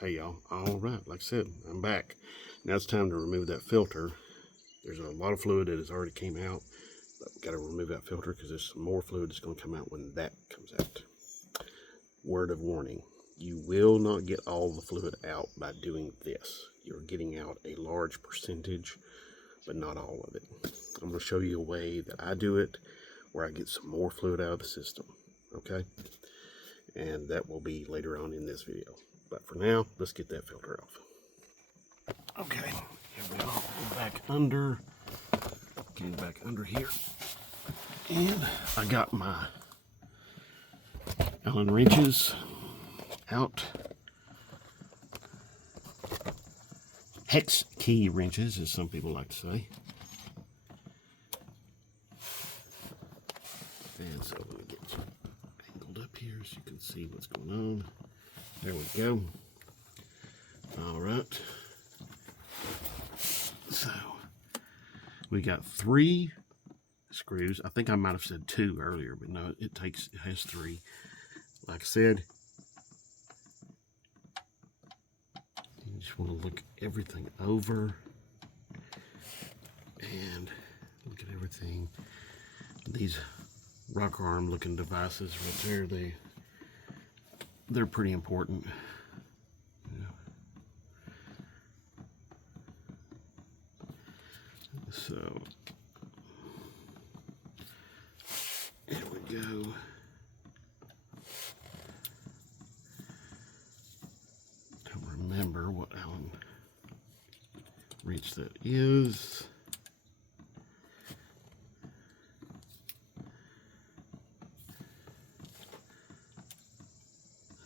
Hey y'all, alright, like I said, I'm back. Now it's time to remove that filter. There's a lot of fluid that has already came out, but we gotta remove that filter because there's some more fluid that's gonna come out when that comes out. Word of warning, you will not get all the fluid out by doing this. You're getting out a large percentage, but not all of it. I'm gonna show you a way that I do it where I get some more fluid out of the system, okay? And that will be later on in this video. But for now, let's get that filter off. Okay, here we are. Back under. Getting back under here. And I got my Allen wrenches out. Hex key wrenches, as some people like to say. And so let me get angled up here so you can see what's going on. There we go. All right. So we got 3 screws. I think I might have said 2 earlier, but no, it has 3. Like I said, you just want to look everything over and look at everything. These rock arm looking devices right there, they're pretty important. So here we go. Don't remember what Allen wrench that is.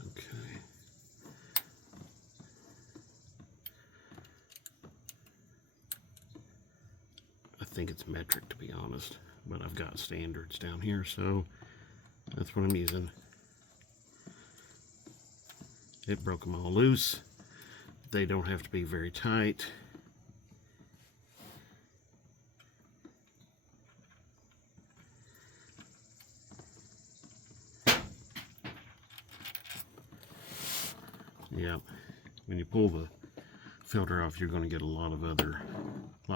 Okay. I think it's metric, to be honest, but I've got standards down here, so that's what I'm using. It broke them all loose. They don't have to be very tight. Yeah, when you pull the filter off, you're going to get a lot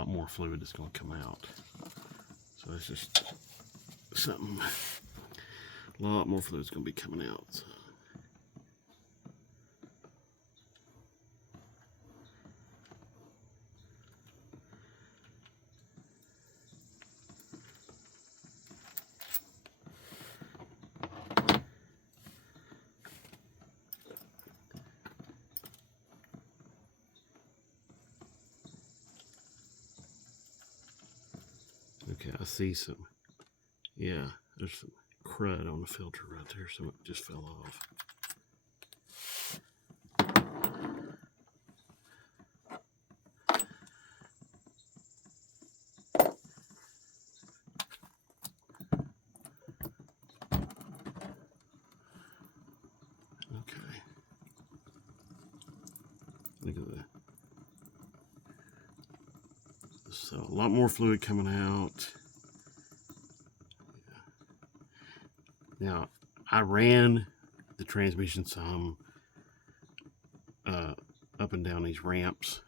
more fluid that's going to come out. So that's just something, a lot more fluid's going to be coming out. So. Okay, I see some, yeah, there's some crud on the filter right there, so it just fell off. Okay. Look at that. So a lot more fluid coming out. Now, I ran the transmission some up and down these ramps.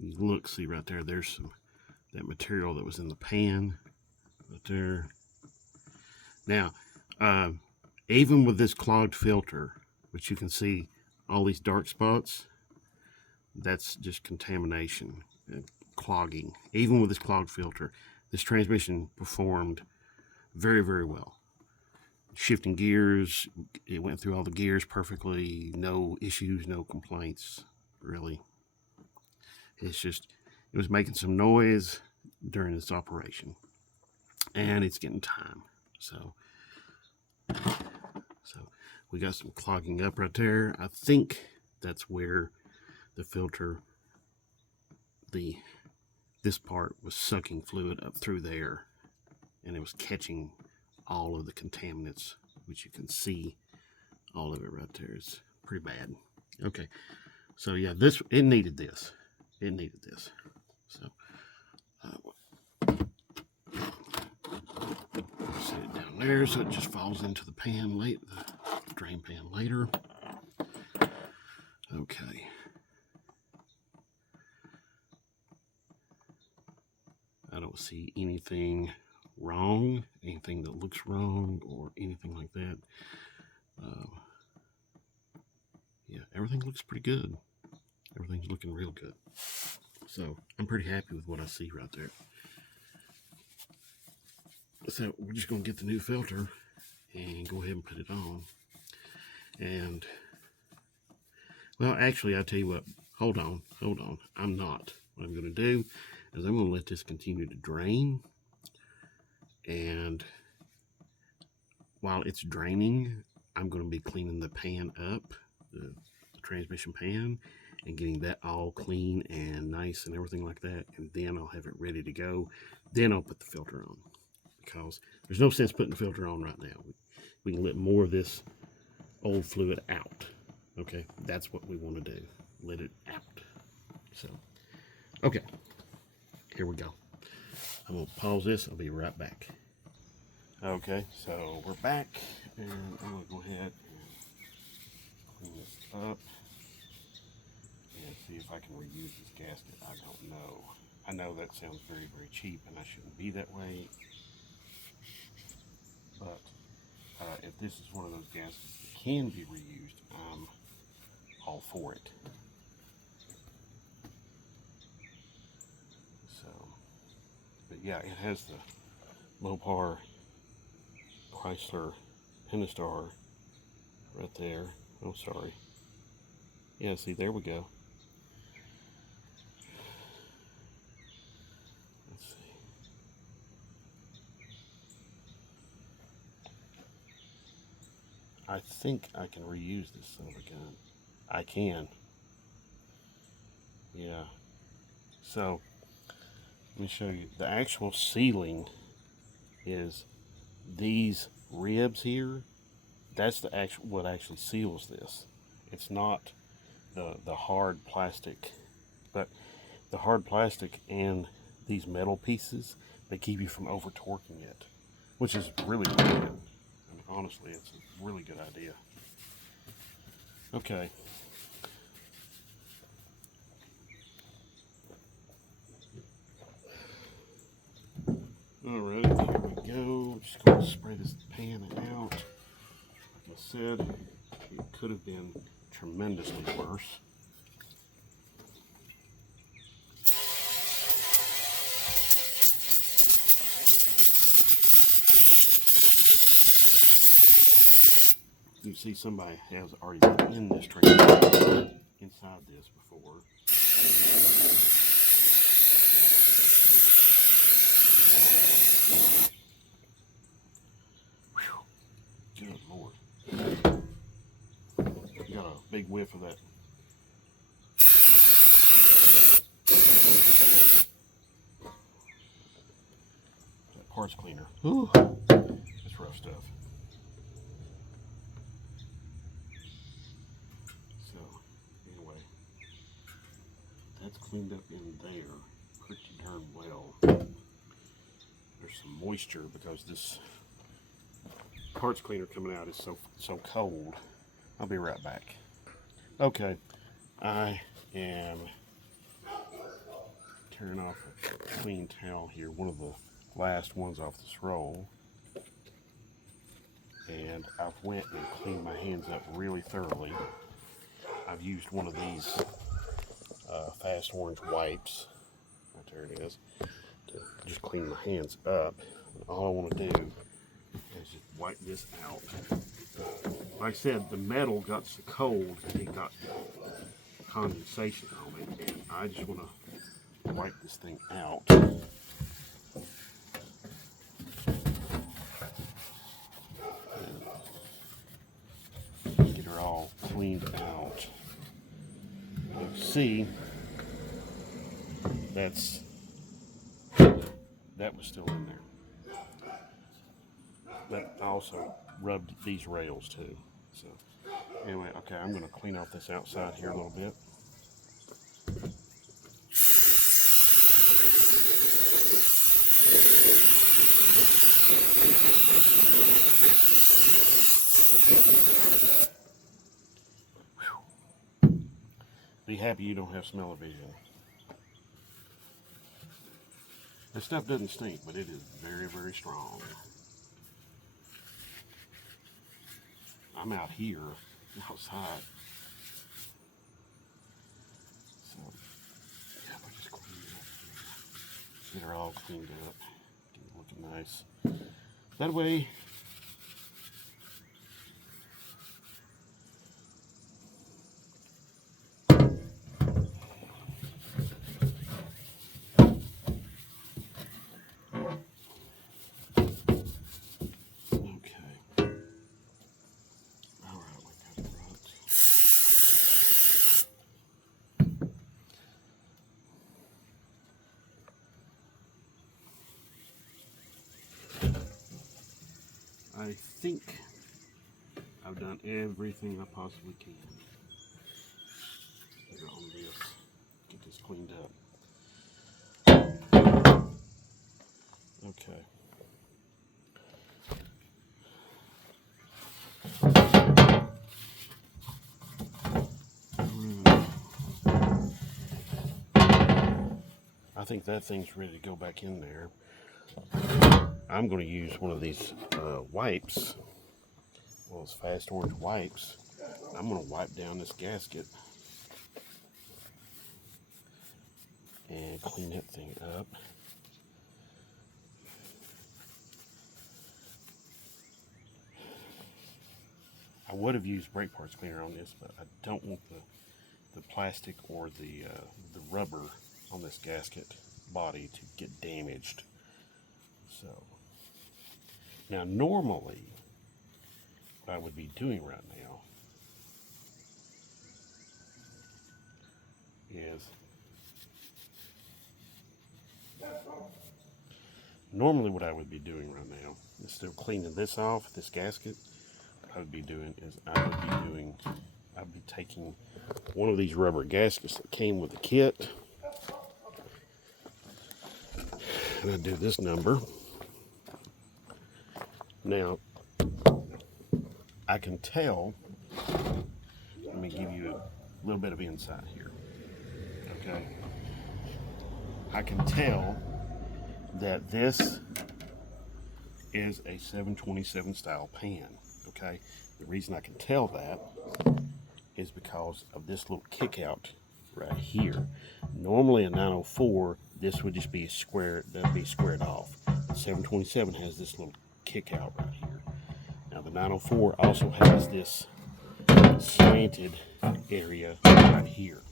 You look, see right there, there's some that material that was in the pan right there. Now, even with this clogged filter, which you can see all these dark spots, that's just contamination and clogging. Even with this clogged filter, this transmission performed very, very well. Shifting gears, it went through all the gears perfectly, no issues, no complaints, really. It's just, it was making some noise during its operation, and it's getting time. So we got some clogging up right there. I think that's where the filter, this part was sucking fluid up through there, and it was catching all of the contaminants, which you can see all of it right there. It's pretty bad. Okay, so yeah, it needed this. It needed this. So set it down there so it just falls into the pan the drain pan later. Okay. I don't see anything wrong, anything that looks wrong or anything like that. Yeah, everything looks pretty good. Everything's looking real good. So I'm pretty happy with what I see right there. So we're just going to get the new filter and go ahead and put it on. And, well, actually, I'll tell you what. Hold on. I'm not. What I'm going to do is I'm going to let this continue to drain. And while it's draining, I'm going to be cleaning the pan up, the transmission pan, and getting that all clean and nice and everything like that. And then I'll have it ready to go. Then I'll put the filter on, because there's no sense putting the filter on right now. We can let more of this old fluid out. Okay, that's what we want to do. Let it out. So, okay, here we go. I'm going to pause this. I'll be right back. Okay, so we're back, and I'm going to go ahead and clean this up and see if I can reuse this gasket. I don't know. I know that sounds very, very cheap, and I shouldn't be that way, but if this is one of those gaskets that can be reused, I'm all for it. So, but yeah, it has the Mopar Chrysler Pentastar right there. Oh, sorry. Yeah, see, there we go. Let's see. I think I can reuse this son of a gun. I can. Yeah. So, let me show you. The actual sealing is these ribs here. That's the actual what actually seals this. It's not the hard plastic, but the hard plastic and these metal pieces, they keep you from over torquing it, which is really good. I mean, honestly, it's a really good idea. Okay. Alright, here we go. Just going to spray this pan out. Like I said, it could have been tremendously worse. You see, somebody has already been in this train, inside this before. Whew. Good Lord. Got a big whiff of that. That parts cleaner. Whew. That's rough stuff. So, anyway, that's cleaned up in there pretty darn well. There's some moisture because this parts cleaner coming out is so cold. I'll be right back. Okay, I am tearing off a clean towel here, one of the last ones off this roll, and I've went and cleaned my hands up really thoroughly. I've used one of these fast orange wipes, right there it is, to just clean my hands up. And all I want to do is just wipe this out. Like I said, the metal got so cold it got condensation on it, and I just want to wipe this thing out. Get her all cleaned out. You see, that was still in there. But I also rubbed these rails too. So anyway, okay, I'm going to clean off this outside here a little bit. Be happy you don't have smell-o-vision. This stuff doesn't stink, but it is very, very strong. I'm out here, outside. So, yeah, I just clean it up. Get her all cleaned up. Get it looking nice. That way, I think I've done everything I possibly can here on this. Get this cleaned up. Okay. I think that thing's ready to go back in there. I'm going to use one of these wipes. Well, it's fast orange wipes. I'm going to wipe down this gasket and clean that thing up. I would have used brake parts cleaner on this, but I don't want the plastic or the rubber on this gasket body to get damaged. So now normally what I would be doing right now is instead of cleaning this off, this gasket, what I would be doing is I'd be taking one of these rubber gaskets that came with the kit, and I'd do this number. Now, I can tell, let me give you a little bit of insight here, okay? I can tell that this is a 727 style pan, okay? The reason I can tell that is because of this little kick out right here. Normally a 904, this would just be squared off. The 727 has this little kick out right here. Now the 904 also has this slanted area right here.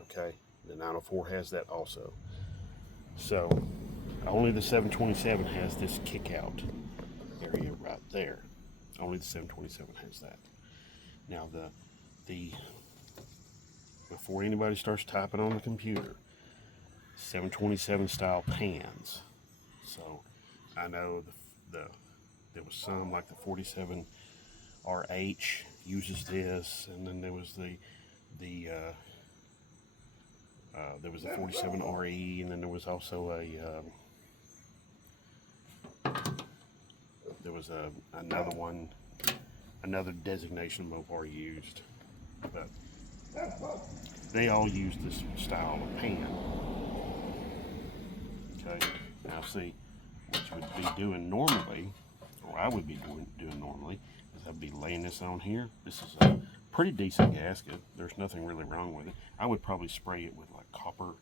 Okay, the 904 has that also. So only the 727 has this kick out area right there. Only the 727 has that. Now before anybody starts typing on the computer, 727 style pans. So I know there was some like the 47 RH uses this, and then there was the 47 RE, and then there was also another designation Mopar used, but they all use this style of pan. Okay, now see, what you would be doing normally, or I would be doing normally, is I'd be laying this on here. This is a pretty decent gasket. There's nothing really wrong with it. I would probably spray it with like copper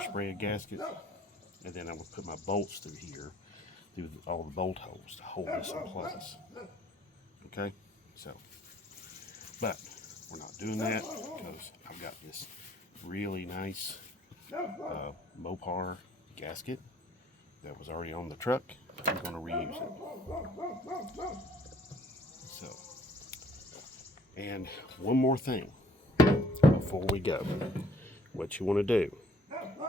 spray gasket, and then I would put my bolts through here, through all the bolt holes to hold this in place. Okay, so, but we're not doing that because I've got this really nice Mopar gasket that was already on the truck. I'm going to reuse it. So, and one more thing before we go. What you want to do,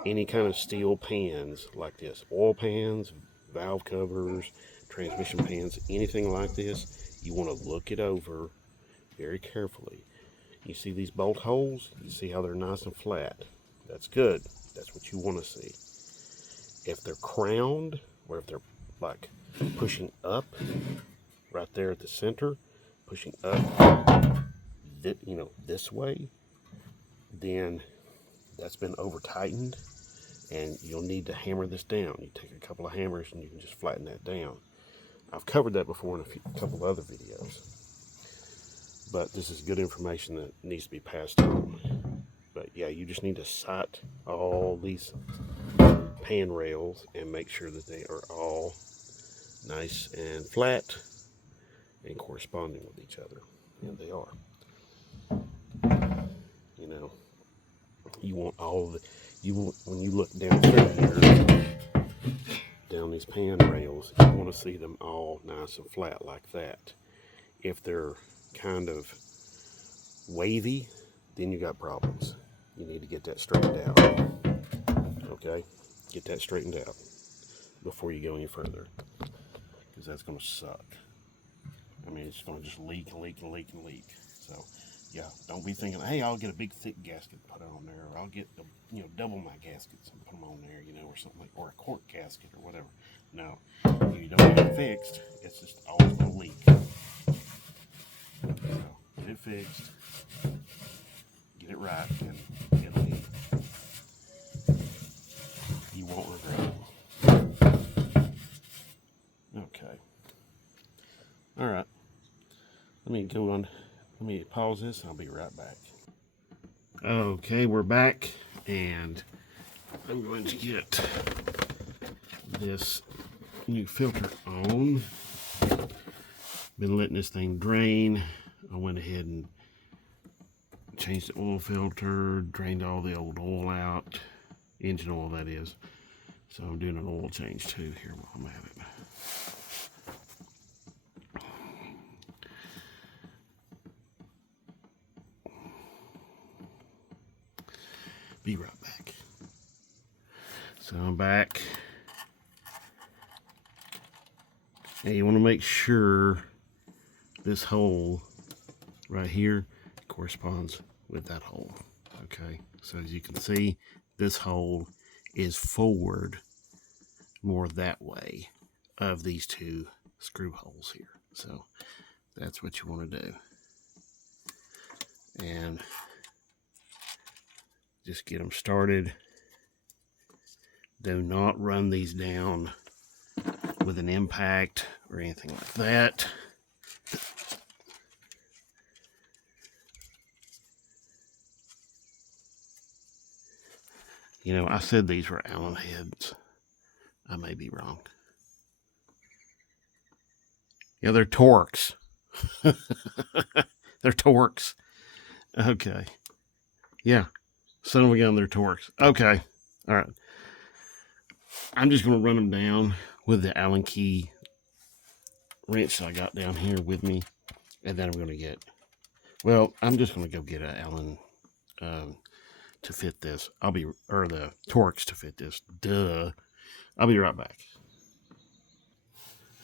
any kind of steel pans like this, oil pans, valve covers, transmission pans, anything like this, you want to look it over very carefully. You see these bolt holes? You see how they're nice and flat? That's good. That's what you want to see. If they're crowned, or if they're like pushing up right there at the center, pushing up, this way, then that's been over tightened, and you'll need to hammer this down. You take a couple of hammers and you can just flatten that down. I've covered that before in a couple other videos, but this is good information that needs to be passed on. But yeah, you just need to sight all these pan rails and make sure that they are all nice and flat and corresponding with each other, and they are. You know, you want when you look down through here, down these pan rails, you want to see them all nice and flat like that. If they're kind of wavy, then you got problems. You need to get that straightened out. Okay, get that straightened out before you go any further, because that's going to suck. I mean, it's going to just leak and leak and leak and leak. So yeah, don't be thinking, hey, I'll get a big thick gasket and put it on there, or I'll get double my gaskets and put them on there, or something like, or a quart gasket or whatever. No, if you don't get it fixed, it's just always going to leak. So get it fixed, get it right, and it'll be, you won't regret it. Okay. All right. Let me go on. Let me pause this and I'll be right back. Okay, we're back, and I'm going to get this new filter on. Been letting this thing drain. I went ahead and changed the oil filter, drained all the old oil out, engine oil that is. So I'm doing an oil change too here while I'm at it. Be right back. So I'm back. And you want to make sure this hole right here corresponds with that hole. Okay, so as you can see, this hole is forward more that way of these two screw holes here. So that's what you want to do. And just get them started. Do not run these down with an impact or anything like that. I said these were Allen heads. I may be wrong. Yeah, they're Torx. They're Torx. Okay. Yeah. Son of a gun, they're Torx. Okay. All right. I'm just going to run them down with the Allen key wrench that I got down here with me. And then I'm going to get, I'm just going to go get an Allen to fit this. Or the Torx to fit this. Duh. I'll be right back.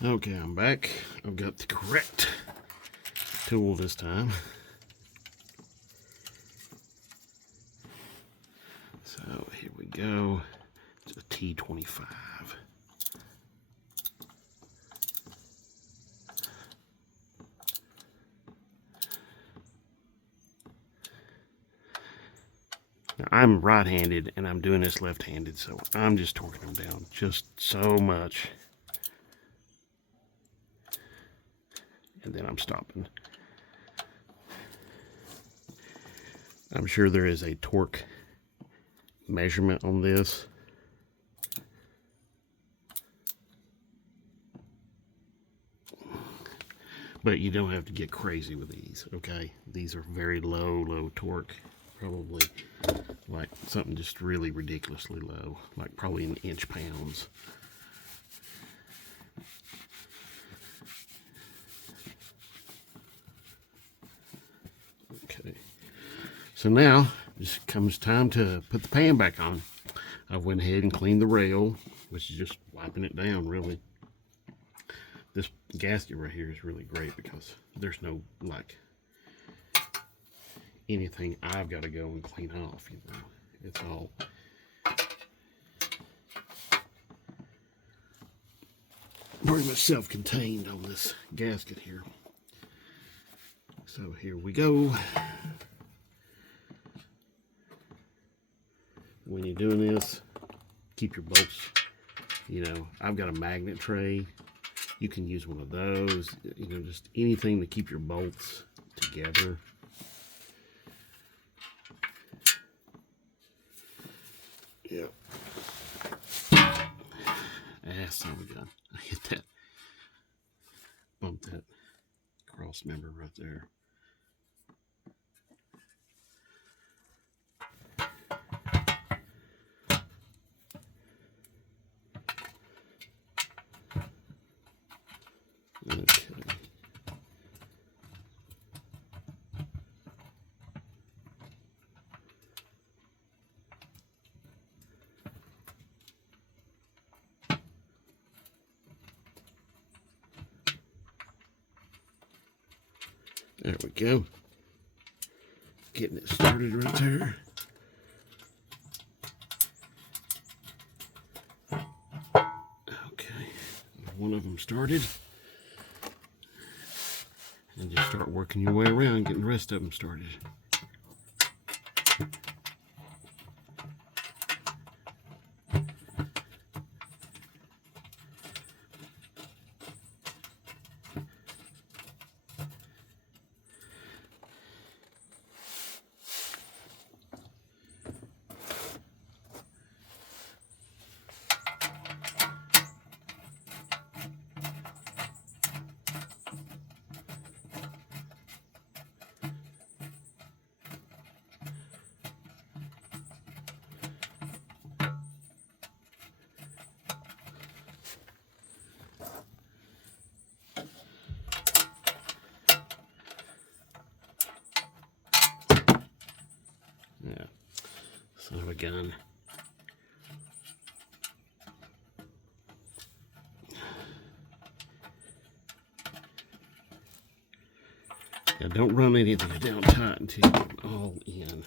Okay, I'm back. I've got the correct tool this time. So here we go. It's a T25. Now, I'm right-handed and I'm doing this left-handed, so I'm just torquing them down just so much. And then I'm stopping. I'm sure there is a torque measurement on this. But you don't have to get crazy with these, okay? These are very low torque. Probably like something just really ridiculously low, like probably in inch-pounds. Okay, so now it comes time to put the pan back on. I went ahead and cleaned the rail, which is just wiping it down, really. This gasket right here is really great because there's no anything I've got to go and clean off, It's all pretty much self-contained on this gasket here. So here we go. when you're doing this, keep your bolts, you know, I've got a magnet tray. You can use one of those, you know, just anything to keep your bolts together. Yeah. Son of a gun. I hit that. Bumped that cross member right there. Okay. There we go. Getting it started right there. Okay, one of them started. And just start working your way around, getting the rest of them started. Yeah, son of a gun. Yeah, don't run anything down tight until you get them all in.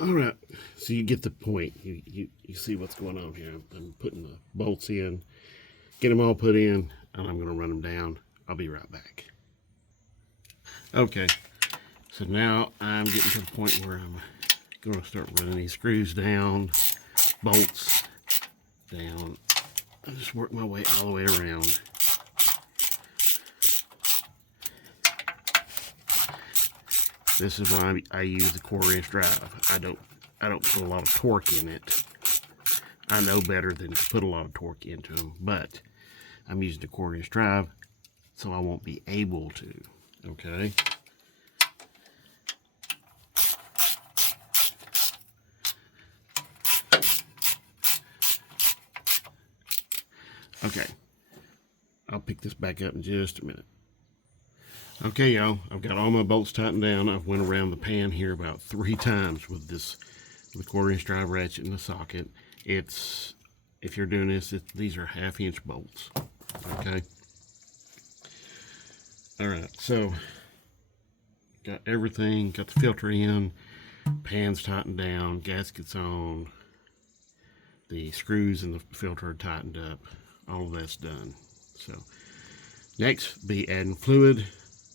All right, so you get the point. You see what's going on here. I'm putting the bolts in, get them all put in, and I'm going to run them down. I'll be right back. Okay, so now I'm getting to the point where I'm going to start running these screws down, bolts down. I just work my way all the way around. This is why I use the 1/4-inch drive. I don't put a lot of torque in it. I know better than to put a lot of torque into them, but I'm using the 1/4-inch drive, so I won't be able to. Okay. Okay. I'll pick this back up in just a minute. Okay, y'all, I've got all my bolts tightened down. I've went around the pan here about 3 times with this the 1/4" drive ratchet in the socket. It's, if you're doing this, these are 1/2" bolts. Okay. All right. So got everything. Got the filter in. Pan's tightened down. Gaskets on. The screws in the filter are tightened up. All of that's done. So next be adding fluid,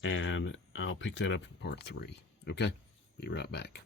and I'll pick that up in part 3. Okay. Be right back.